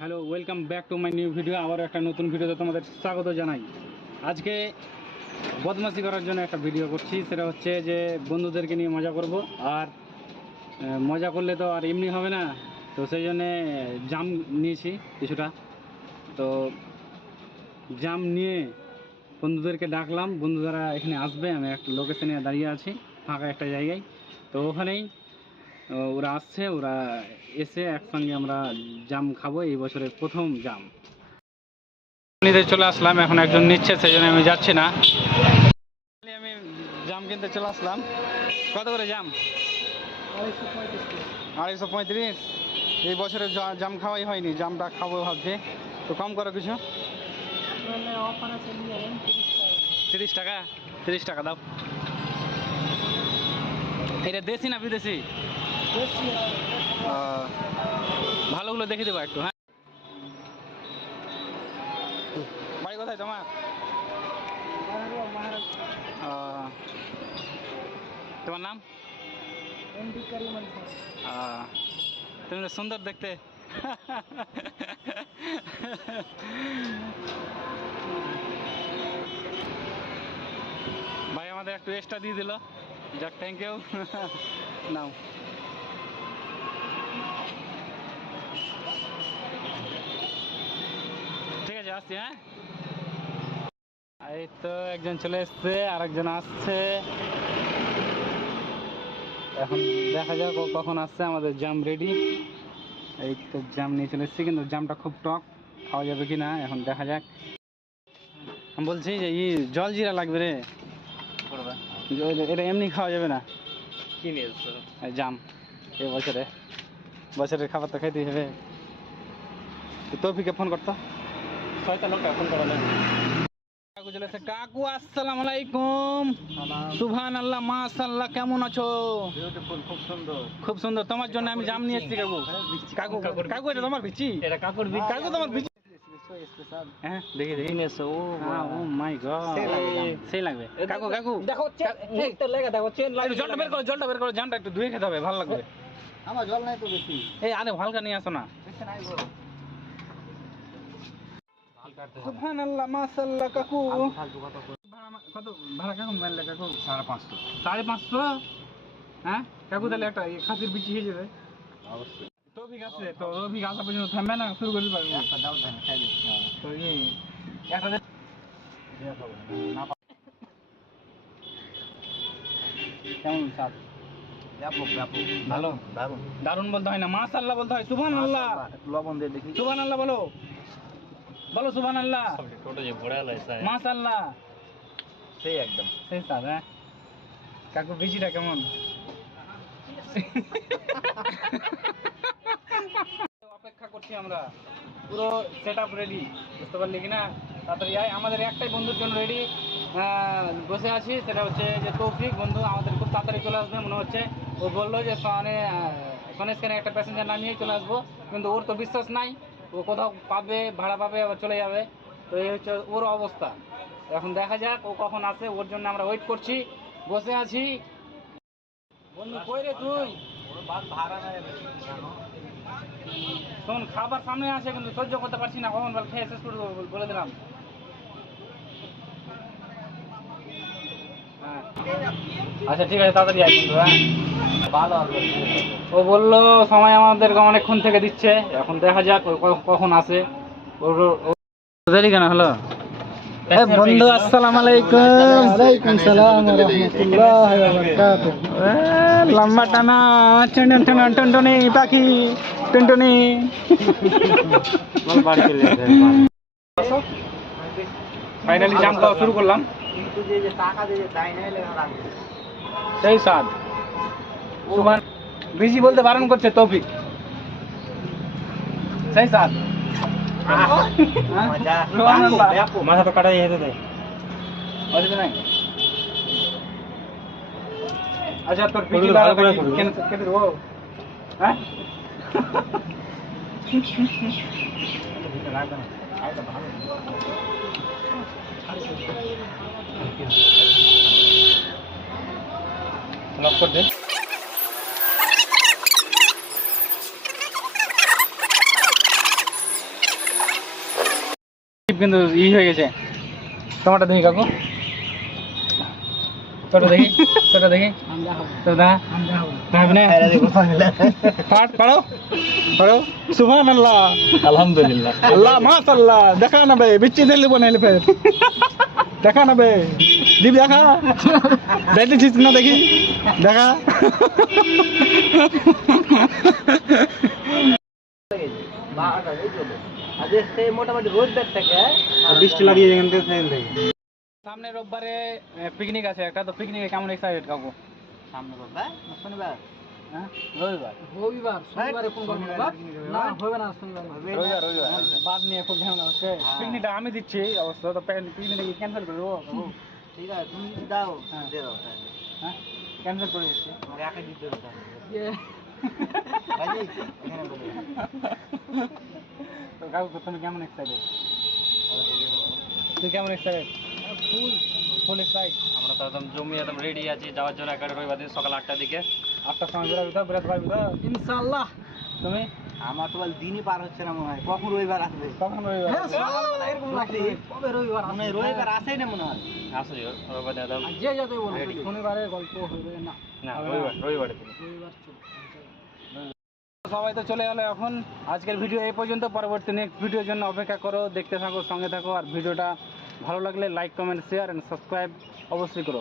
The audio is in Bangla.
Hello, welcome back to my new video আবার একটা নতুন ভিডিওতে তোমাদের স্বাগত জানাই। আজকে বদমাশি করার জন্য একটা ভিডিও করছি, সেটা হচ্ছে যে বন্ধুদেরকে নিয়ে মজা করব, আর মজা করলে তো আর এমনি হবে না, তো সেই জন্যে জাম নিয়েছি কিছুটা। তো জাম নিয়ে বন্ধুদেরকে ডাকলাম, বন্ধুরা এখানে আসবে, আমি একটা লোকেশনে দাঁড়িয়ে আছি, ফাঁকা একটা জায়গায়। তো ওখানেই ওরা আসছে, ওরা এসে একসঙ্গে আমরা জাম খাব, এই বছরের প্রথম জাম। নিতে চলে আসলাম, এখন একজন নিচ্ছে সেই জন্য আমি যাচ্ছি না। আমি জাম কিনতে চলে আসলাম। কত করে জাম? আড়াইশো পঁয়ত্রিশ। এই বছরে জাম খাওয়াই হয়নি, জামটা খাব ভাবছি। তো কম করো কিছু। তিরিশ টাকা। তিরিশ টাকা দাও। এটা দেশি না বিদেশি? ভালোগুলো দেখে দেবো একটু হ্যাঁ। বাড়ি কোথায় তোমার? তোমার নাম? তুমি সুন্দর দেখতে। ভাই আমাদের একটু এক্সট্রা দিয়ে দিল। যাক থ্যাংক ইউ নাও ঠিক আছে আসছি হ্যাঁ? এই তো একজন চলে এসছে আর একজন আসছে। এখন দেখা যাক কখন আসছে আমাদের জাম রেডি এই তো জাম নিয়ে চলে এসছি কিন্তু জামটা খুব টক খাওয়া যাবে কি না এখন দেখা যাক। আমি বলছি যে ই জল জিরা লাগবে রে। এটা এমনি খাওয়া যাবে না। কি নিয়ে জাম। এই বছরে। বছরের খাবার তো খাইতেই হবে। তো তৌফিকে ফোন করতো। ছয়টা লোক এখন করা নেই কাকু চলে এসেছে। কাকু আসসালামু আলাইকুম। সুবহান আল্লাহ মাশাল্লাহ কেমন আছো? বিউটিফুল খুব সুন্দর। খুব সুন্দর। তোমার জন্য আমি জাম নিয়ে এসেছি কাকু। কাকু কাকু এটা তোমার বিচি এটা কাকুর কাকু তোমার বিচি দেখি দেখি। Oh oh my god. সেই লাগবে জাম। সেই লাগবে। কাকু কাকু। দেখো মুখটা লেগে দেখো চেন একটু জলটা বের করো জলটা বের করো জানটা একটু ধুয়ে খেতে হবে ভালো লাগবে। আমার জল নাই তো বেশি। এই আরে হালকা নিয়ে আসো না। বেশি নাই গো। সুবহানাল্লাহ মাশাল্লাহ কাকু। কত? ভাড়া সাড়ে পাঁচশো। সাড়ে পাঁচশো? হ্যাঁ? কাকু তাহলে একটা খাসির বিচি হয়ে যাবে। অবশ্যই। তৌফিক আছে তো তৌফিক আসা পর্যন্ত থামবে না শুরু করতে পারবে একটা দাও ধান খাই তো এই একটা কেমন স্বাদ? ব্যাপক ব্যাপক। ভালো? দারুণ। দারুণ বলতে হয় না মাশাল্লাহ বলতে হয় সুবহান আল্লাহ একটু লবণ দিয়ে দেখি। সুবহান আল্লাহ বলো। বলো সুবহান আল্লাহ মাশাল্লাহ সেই একদম। সেই স্বাদ হ্যাঁ? কাকু বিচিটা কেমন? অপেক্ষা করছি আমরা। পুরো সেট আপ রেডি বুঝতে পারলি কি না তাড়াতাড়ি আয় আমাদের একটাই বন্ধুর জন্য রেডি বসে আছি সেটা হচ্ছে যে তৌফিক বন্ধু আমাদের খুব তাড়াতাড়ি চলে আসবে মনে হচ্ছে। ও বলল যে সনে সনেশখানে একটা প্যাসেঞ্জার নামিয়ে চলে আসব কিন্তু ওর তো বিশ্বাস নাই। ও কোথাও পাবে, ভাড়া পাবে, আবার চলে যাবে। তো এই হচ্ছে ওর অবস্থা। এখন দেখা যাক ও কখন আসে ওর জন্য আমরা ওয়েট করছি। বসে আছি। বন্ধু, কই রে তুই? শোন, খাবার সামনে আছে, কিন্তু সহ্য করতে পারছি না। কখন খেয়ে শেষ করে বলে দিলাম। হ্যাঁ। আচ্ছা ঠিক আছে, তাড়াতাড়ি বন্ধু হ্যাঁ। ও বলল সময় আমাদের অনেকক্ষণ থেকে দিচ্ছে। এখন দেখা যাক কখন আসে। ওর দেরি কেন? হলো বন্ধু আসসালামু আলাইকুম। ওয়ালাইকুম সালাম রাহমাতুল্লাহি ওয়া বারাকাতুহু। লম্বা টানা টুনটুন টুনটুন টুনটুনি পাখি টুনটুনি বাড়ি চলে যাবে ফাইনালি জাম খাওয়া শুরু করলাম। কিন্তু যে যে টাকা দিয়ে যে দেয় না। সেই স্বাদ। সুমান বিজি বলতে বারণ করছে তৌফিক সেই স্বাদ মজা সুবহানাল্লাহ। ব্যাপক মাথা তো কাটাই যেতে দেয় অসুবিধা নাই আচ্ছা তোর করবি, পিজি ভালো লাগা করে কেটে করবি। কেটে দেবো হ্যাঁ রাখবে না আইটা ভালো লক করে দে কিন্তু ই হয়ে গেছে। তোমারটা দেখি কাকু। তোটা দেখি তোটা দেখি। তো দেখা না পাঠ পড়ো। পড়ো। সুবহান আল্লাহ আলহামদুলিল্লাহ। আল্লাহ মাশাআল্লাহ। দেখা না বে বিচ্ছি দিলি বনাইলে ফের। দেখা না বে। দীপ দেখা। দেখেছিস না দেখি। দেখা। বৃষ্টি লাগিয়ে এখান থেকে ফেল দেয় সামনে রোববারে পিকনিক আছে একটা তো পিকনিকে কেমন এক্সাইটেড কাকু? সামনে বাবা শনিবার। হ্যাঁ? রবিবার? রবিবার শনিবারে কোন বার না হবে না শনিবারে রবিবার রবিবার বাদ নিয়ে খুব ঝামেলা হচ্ছে। পিকনিকটা আমি দিচ্ছি অবশ্য তো পিকনিকটা ক্যান্সেল করে দেবো কাকু। ঠিক আছে তুমি যদি দাও হ্যাঁ। দিয়ে দাও তাহলে। হ্যাঁ? ক্যান্সেল করে দিচ্ছি। আমার একাই দিতে হবে বলে কাকু তুমি কেমন এক্সাইটেড তুই কেমন এক্সাইটেড ফুল ফুল এক্সাইট আমরা তো একদম জমি একদম রেডি আছি যাওয়ার জন্য একেবারে রবিবার দিন সকাল আটটার দিকে। আটটার সময় বেরোবি তো বেরোতে পারবি তো? ইনশাআল্লাহ। তুমি? আমার তো বল দিনই পার হচ্ছে না মনে হয়। কখন রবিবার আসবে? কখন রবিবার? হ্যাঁ কবে রবিবার আসবে? রবিবার আসেই না মনে হয়। আসো রবিবার আর যে যাতে বলবে শনিবারে গল্প হবে না। না রবিবার রবিবার। রবিবার সবাই তো চলে গেলো এখন। আজকের ভিডিও এই পর্যন্ত। পরবর্তী নেক্সট ভিডিওর জন্য অপেক্ষা করো, দেখতে থাকো, সঙ্গে থাকো। আর ভিডিওটা ভালো লাগলে like comment share and subscribe অবশ্যই করো।